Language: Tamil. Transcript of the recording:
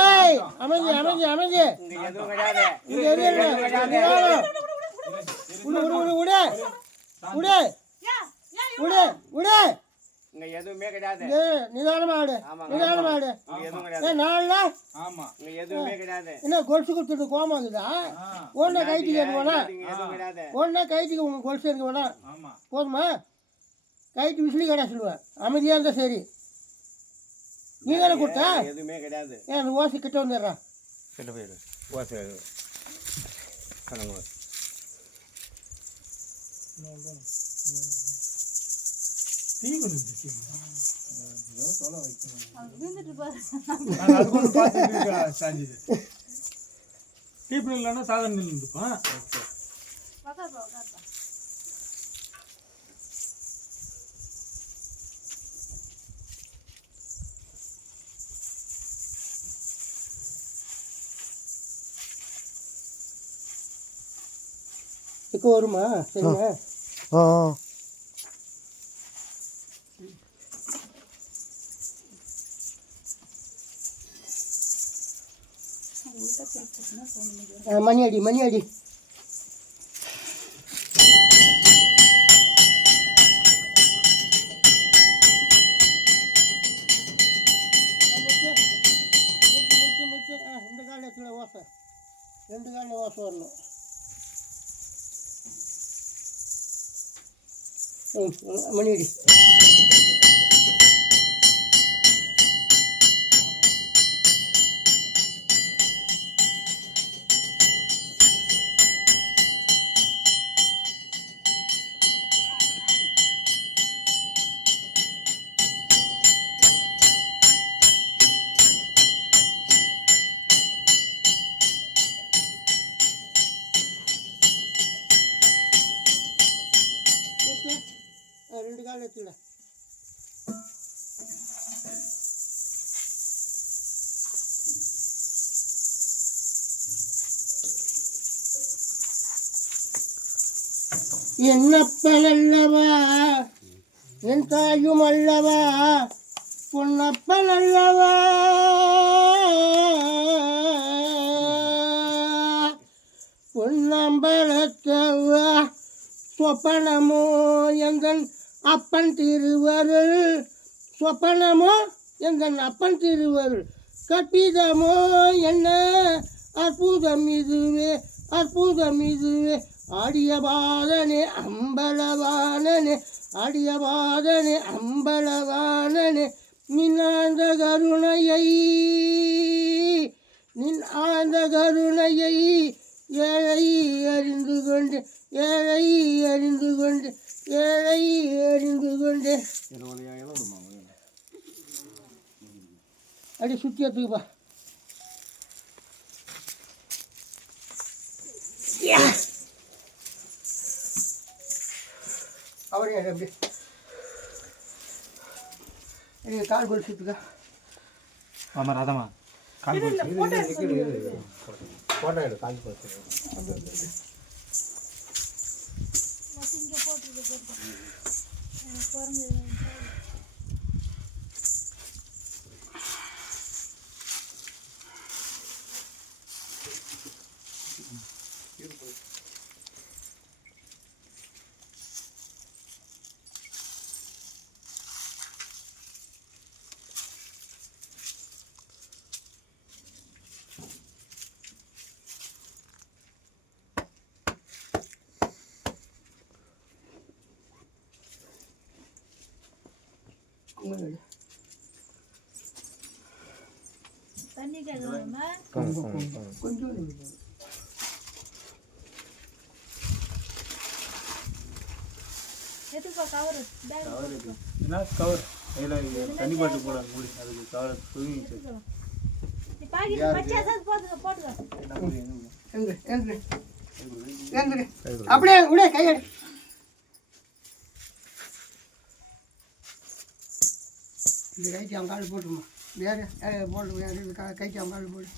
ஏய் அமைதி அமைதி அமைதி இங்க எதுவும் கிடையாது. இங்க உடு உடு உடு உடு உடு உடு இங்க எதுவுமே கிடையாது. நிதானமா ஆடு நிதானமா ஆடு. இங்க எதுவும் கிடையாது. நாள்ல ஆமா இங்க எதுவுமே கிடையாது. என்ன கொலுசு கொடுத்துட்டு கோமா இருக்குதா? ஒன்னா கைட்டுக்கு எடுக்க வேணாம். இங்க எதுவும் கிடையாது. ஒன்னா கைட்டுக்கு உங்க கொலுசு எடுக்க வேணாம். ஆமா போதுமா? கைட்டு விசிலி கடை சொல்லுவேன். அமைதியா இருந்தா சரி. நீ தானே கொடுத்தா? எதுவுமே கிடையாது. ஏன் அந்த ஓசை கிட்ட வந்துடுறான். கிட்ட போயிடு. ஓசை கணங்க டீ கொண்டு டீப்பு இல்லைன்னா சாதனை இருந்துப்பான். இப்போ வருமா? சரிங்க. மணி அடி மணி அடி. இந்த காலத்தில் ஓசை 2 காலில் ஓசை வரணும். மணி அடி. ரெண்டு கால் எடுத்துக்கல. என்னப்பன் அல்லவா என் தாயும் அல்லவா பொன்னப்பன் அல்லவா பொன்னம்பலத்தவா சொப்பனமோ எந்தன் அப்பன் திருவருள் சொப்பனமோ எந்தன் அப்பன் திருவருள் கற்பிதமோ என்ன அற்புதம் இதுவே அற்புதம் இதுவே ஆடியபாதனே அம்பலவானனே ஆடியபாதனே அம்பலவானனே நின் ஆழ்ந்த கருணையை நின் ஆழ்ந்த கருணையை ஏழை அறிந்து கொண்டு ஏழை அறிந்து கொண்டு ஏழை அறிந்து கொண்டு அடி சுற்றி எடுத்துக்குப்பா. அவரே எப்படி கால் கோல் சுற்றுக்கா. ஆமாம் ராதம்மா கால் கோல் போட்டோ எடு கால் போட்டு தண்ணி கேட்கலாமா? கொஞ்சம் எதுப்பா கவர் என்ன கவர் தண்ணி பாட்டு போட மூடி அதுக்கு கவர் தூங்கி நீ பாக்கெட் பச்சை சாஸ் போட்டுக்க அப்படியே விட கையெடு. இந்த கைக்கு அவன் கால் போட்டுருமா வேறு போட்டு கைக்கு அவன் கால் போட்டு